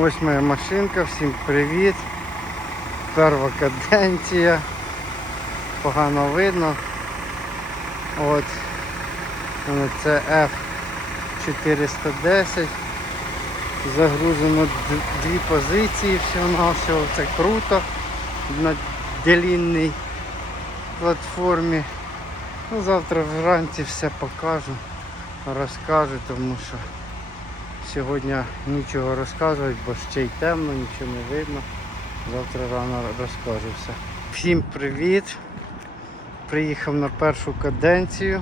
Ось моя машинка, всім привіт. Перша каденція. Погано видно. От. Це F410. Загрузено дві позиції всього-навсього. Це круто. На делінній платформі. Ну, завтра вранці все покажу, розкажу, тому що Сьогодні нічого розказувати, бо ще й темно, нічого не видно. Завтра рано розкажу все. Всім привіт! Приїхав на першу каденцію.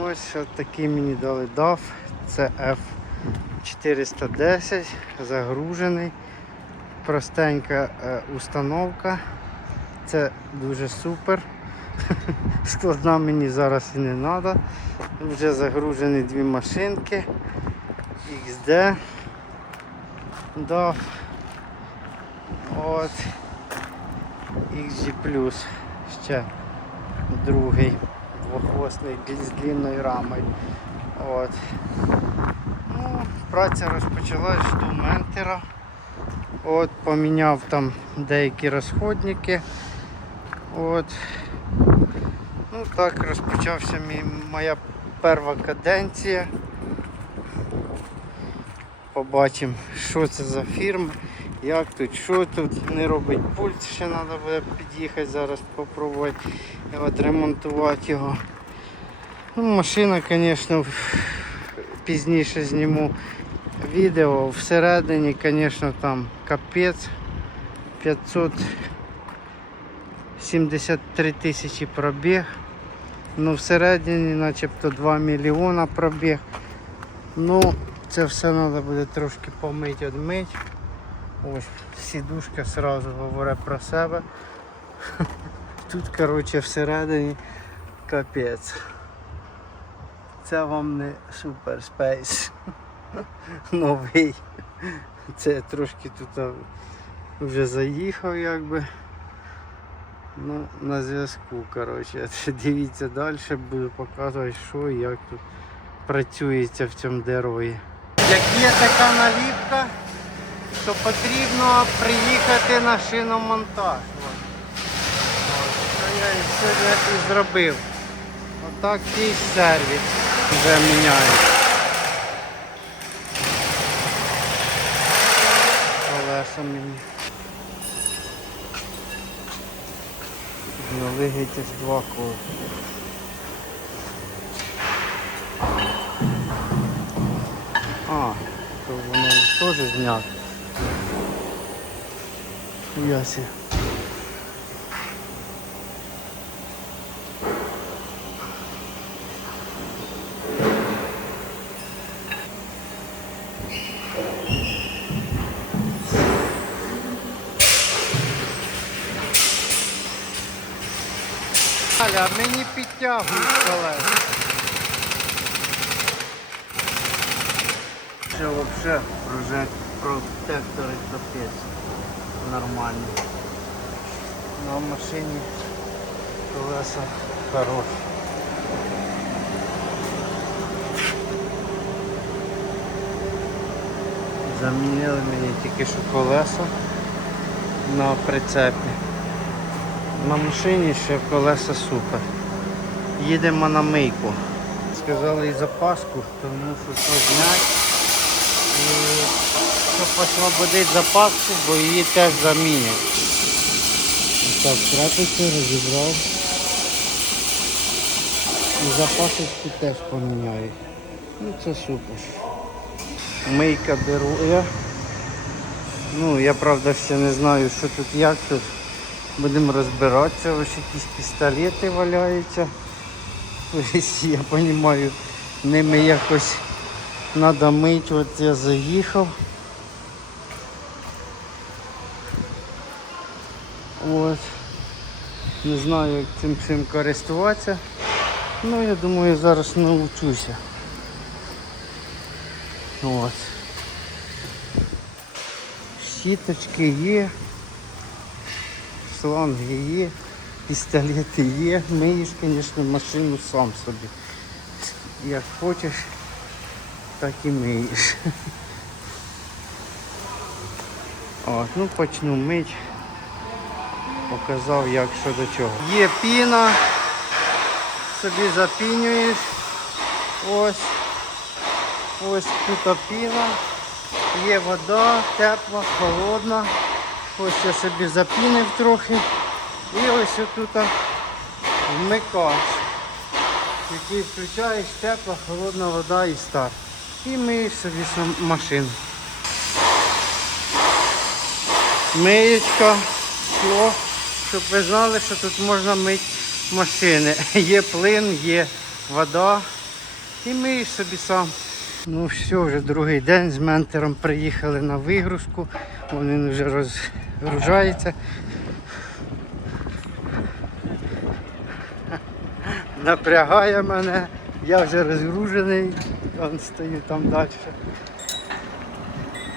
Ось такий мені дали DAF. Це F410, загружений. Простенька е, установка. Це дуже супер. Складна мені зараз і не треба. Вже загружені дві машинки. XD дав. От. XG ще другий двохвостний з длинною рамою. От. Ну, праця розпочалась, жду ментера. От, поміняв там деякі розходники. От. Ну так розпочався мій, моя перша каденція. Побачимо, що це за фірма, як тут, що тут не робить пульт, ще треба буде під'їхати зараз спробувати відремонтувати його. Ну, машина, звісно, пізніше зніму відео. Всередині, звісно, там капець 573 тисячі пробіг. Ну, всередині начебто 2 мільйона пробіг. Ну, це все треба буде трошки помити, відмити. Ось сідушка одразу говорить про себе. Тут, коротше, всередині капець. Це вам не Super Space новий. Це трошки тут вже заїхав якби. Ну, на зв'язку, коротше. Дивіться далі, буду показувати, що і як тут працюється в цьому дереві. Як є така наліпка, то потрібно приїхати на шиномонтаж. Що я і і зробив. Отак цей сервіс вже міняє. Колеса мені. Налигайте з два кола. Теж знято. Ясі. Аля, мені підтягують колеса. Ще вообще прожект протектори капець. Нормально. На машині колеса хороші. Замінили мені тільки що колеса на прицепі. На машині ще колеса супер. Їдемо на мийку. Сказали і запаску, тому що що зняти. І щоб освободити запаску, бо її теж замінять. Так, крапочку розібрав. І запасочку теж поміняють. Ну це супер. Мийка берує. Ну, я правда ще не знаю, що тут як тут. Будемо розбиратися, ось якісь пістолети валяються. Ось я розумію, ними якось треба мити. От я заїхав. От. Не знаю, як цим всім користуватися. Ну, я думаю, зараз навчуся. От. Щіточки є. шланги є, пістолети є, миєш, звісно, машину сам собі. Як хочеш, так і миєш. От, ну почну мить. Показав як що до чого. Є піна, собі запінюєш. Ось. Ось тут піна. Є вода, тепла, холодна. Ось я собі запінив трохи. І ось тут вмикач, який включаєш тепла, холодна вода і старт. І миєш собі машину. Миєчка, скло, щоб ви знали, що тут можна мити машини. Є плин, є вода. І миєш собі сам. Ну все, вже другий день з ментором приїхали на вигрузку. Він вже розгружається. Напрягає мене. Я вже розгружений, он стою там далі.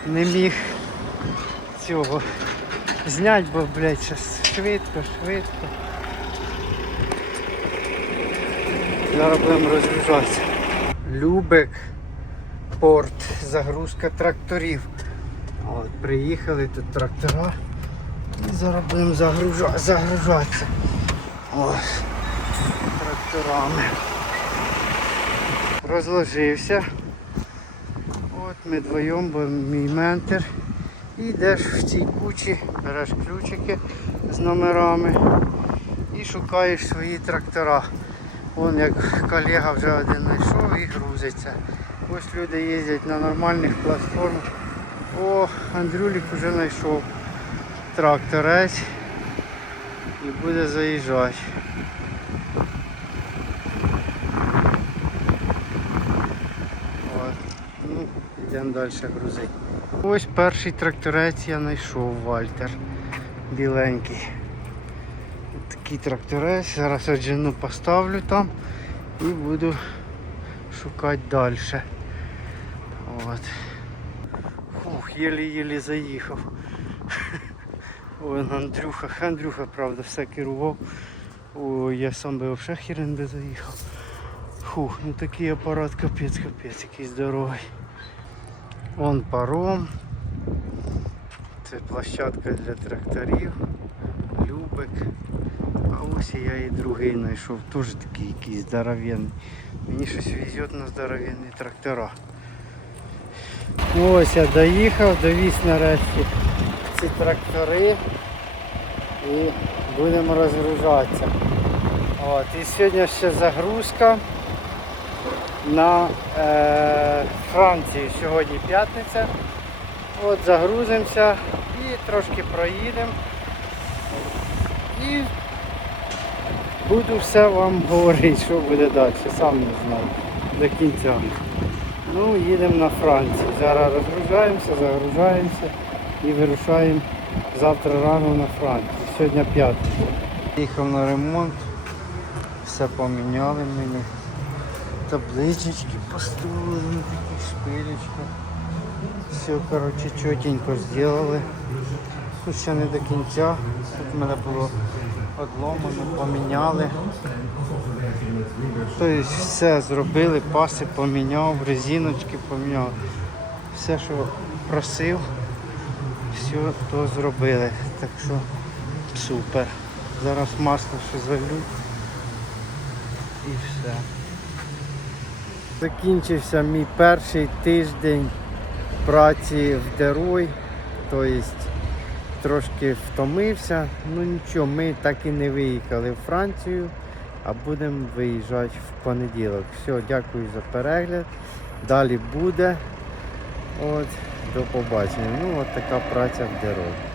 Не міг цього зняти, бо, блядь, зараз швидко, швидко. Зараз будемо розгружатися. Любек, порт, загрузка тракторів. От, приїхали тут трактора. І зараз будемо загружа... загружатися. Ось. Тракторами. Розложився. От ми двоєм, бо мій ментор. І йдеш в цій кучі, береш ключики з номерами і шукаєш свої трактора. Вон як колега вже один знайшов і грузиться. Ось люди їздять на нормальних платформах. О, Андрюлік вже знайшов тракторець і буде заїжджати. От. Ну, йдемо далі грузити. Ось перший тракторець я знайшов Вальтер. Біленький. Такий тракторець. Зараз оджину поставлю там і буду шукати далі. От. Фух, єлі-єлі заїхав. Ой, Андрюха, Андрюха, правда, все керував. Ой, я сам би взагалі хірен би заїхав. Фух, ну такий апарат капець, капець, який здоровий. Вон паром. Це площадка для тракторів. Любик. А ось я і другий знайшов. Теж такий якийсь здоровенний. Мені щось везет на здоровенні трактора. Ось я доїхав, довіз нарешті ці трактори і будемо розгружатися. От, і сьогодні ще загрузка на е, Францію. Сьогодні п'ятниця. От загрузимося і трошки проїдемо. І буду все вам говорити, що буде далі, сам не знаю до кінця. Ну, їдемо на Францію. Зараз розгружаємося, загружаємося і вирушаємо завтра рано на Францію. Сьогодні п'ятниця. Їхав на ремонт, все поміняли мені. Табличечки поставили, такі шпилечки. Все, коротше, чотенько зробили. Тут ще не до кінця. Тут в мене було одломано, поміняли. Тобто все зробили, паси поміняв, резиночки поміняв. Все, що просив, все то зробили. Так що супер. Зараз масло ще залю і все. Закінчився мій перший тиждень праці в Дерой. Тобто трошки втомився. Ну нічого, ми так і не виїхали в Францію, а будемо виїжджати в понеділок. Все, дякую за перегляд. Далі буде. От, до побачення. Ну, от така праця в Дерой.